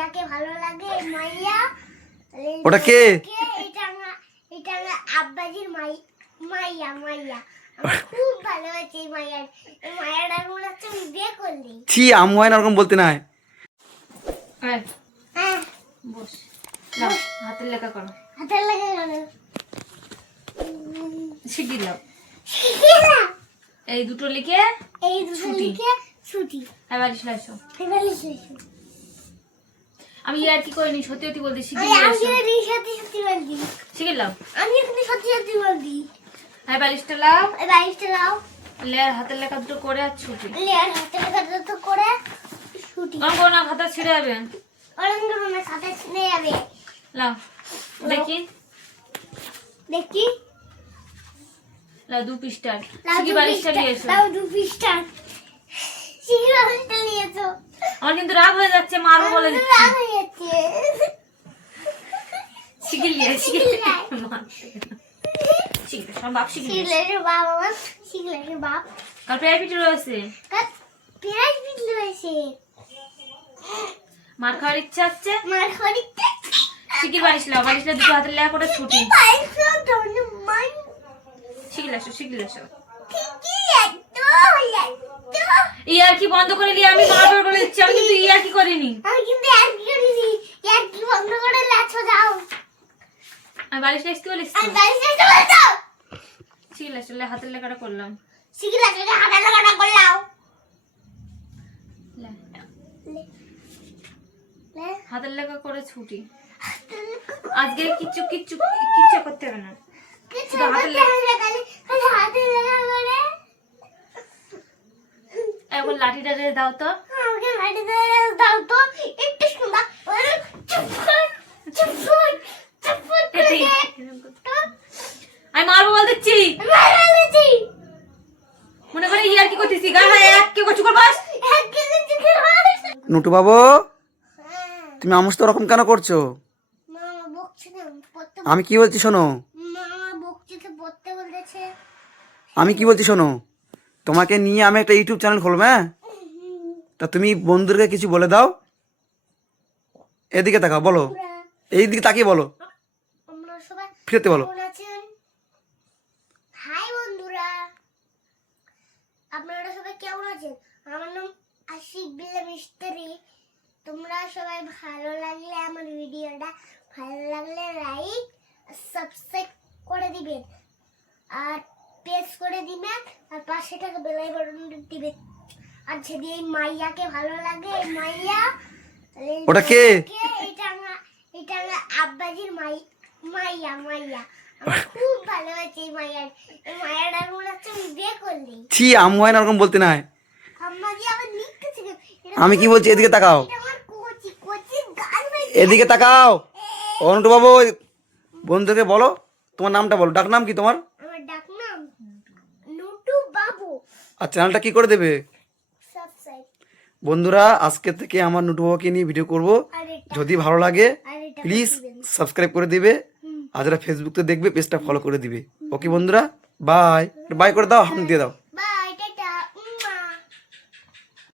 মাইয়াকে ভালো লাগে এই মাইয়া ওটা কে? এটা আমার আব্বাজির মাইয়া আমার খুব ভালো হয়েছে এই মাইয়াটার মনে হচ্ছে আমি বিয়ে করলি। ছি আম্মু হয় না ওরকম বলতে নাই। হ্যাঁ বস নাও, হাতের লেখা করো। হাতের লেখা করো। শিখিয়ে দাও। শিখিয়ে এই দুটো লিখে এই দুটো লিখে ছুটি। এবার এসো। এবার এসো। আমি আর কি করিনি, সত্যি সত্যি বলতে আমি শিখিয়ে সত্যি সত্যি বলছি। শিখে নাও। আমি এখানে সত্যি সত্যি বলছি। হ্যাঁ বালিশটা লাও, বাইশটা নাও। লেয়ার হাতের লেখা দুটো করে আর ছুটি। লেয়ার হাতের লেখা তো করে ছুটি। অঙ্ক না খাতা ছিঁড়ে যাবে। অরঙ্গর মনে খাতা ছিঁড়ে যাবে। লাও দেখি দেখি লাও 2 পৃষ্ঠা। শিখি বালিশটা নিয়ে এসো। লাও 2 পৃষ্ঠা। শিখি বালিশটা নিয়ে এসো। আমার কিন্তু রাগ হয়ে যাচ্ছে, মারবো বলে দিচ্ছি। রাগ হয়ে যাচ্ছে। শিখে সব বাপ শিখে শিখলের বাপ আমার শিখলের বাপ। কাল প্রাইভেট রয়েছে, পেঁয়াজ বিটলে হয়েছে। মার খাওয়ার ইচ্ছা হচ্ছে। মার খড়িতে শিখি বালিশটা দুটো হাতের লেখা করে ছুটি। পাইছো ধন্য মান শিখলে এসো। ঠিকই একটু ইয়ার কি বন্ধ করে দিয়ে আমি মারবো বলে দিচ্ছি, আমি কিন্তু ইয়ার কি করিনি। আমি কিন্তু এক করিনি। এক কি বন্ধ করে লাছো যাও। আমি বালিশটা আসতে বলিস আমি বাইরে চলে যাও। শিখলে এসো, হাতের লেখাটা করলাম। শিখলা থেকে হাতে লাগাটা করলাও। লে, লে হাতের লেখা করে ছুটি। আজকে কিচ্ছু করতে হবে না। কিছু শুধু হাতের খালি হাতে লাগা করে। এখন লাঠিটা দাও তো। আমাকে লাঠি দিয়ে দাও তো একটু সুন্দর। চুপ কর। আমি মারবো বল দিচ্ছি। মারালেছি। মনে করে ইয়ার কি করতেছি, গায়ে এক কে কচু করবাস। এক কেজি চিকেন মারিস। নুটু বাবু হ্যাঁ তুমি আমার সাথে ওরকম কেন করছো? মামা বকছে না পড়তে। আমি কি বলছি শোনো, মামা বকছে তো পড়তে বলেছে। আমি কি বলছি শোনো, তোমাকে নিয়ে আমি একটা ইউটিউব চ্যানেল খুলবো। হ্যাঁ তা তুমি বন্ধুদেরকে কিছু বলে দাও। এদিকে তাকাও, বলো এই দিকে তাকিয়ে বলো, আমরা সবাই ফিরতে বলো। কেমন আছেন? হাই বন্ধুরা, আপনারা সবাই কেমন আছেন? আমার নাম আশিক বিল্লা মিস্ত্রি। তোমরা সবাই ভালো লাগলে আমার ভিডিওটা ভালো লাগলে লাইক সাবস্ক্রাইব করে দিবেন আর প্রেস করে দিবেন আর পাশে থাকা বেল আইকনটা দিবেন। আর যদি এই মাইয়াকে ভালো লাগে এই মাইয়া ওটা কে? এটা আমার আব্বাজির মাইয়া আমার খুব ভালো হয়েছে এই মাইয়াটার মনে হচ্ছে আমি বিয়ে করলি। ছি আম্মু হয় না ওরকম বলতে নাই। আম্মাজি আবার লিখতেছে। আমি কি বলছি এদিকে তাকাও, এটা আমার কোচি গাল হয়েছে। এদিকে তাকাও। ও নুটু বাবু বন্ধুদেরকে বলো, তোমার নামটা বলো, ডাক নাম কি তোমার? আমার ডাক নাম নুটু বাবু। আর চ্যানেলটা কি করে দেবে? সাবস্ক্রাইব বন্ধুরা আজকে থেকে আমার নুটু বাবুকে নিয়ে ভিডিও করব, আর এটা যদি ভালো লাগে আর এটা প্লিজ সাবস্ক্রাইব করে দিবে, আর যারা ফেসবুকতে দেখবে পেজটা ফলো করে দিবে। ওকে বন্ধুরা বাই, বাই করে দাও, হাম দিয়ে দাও।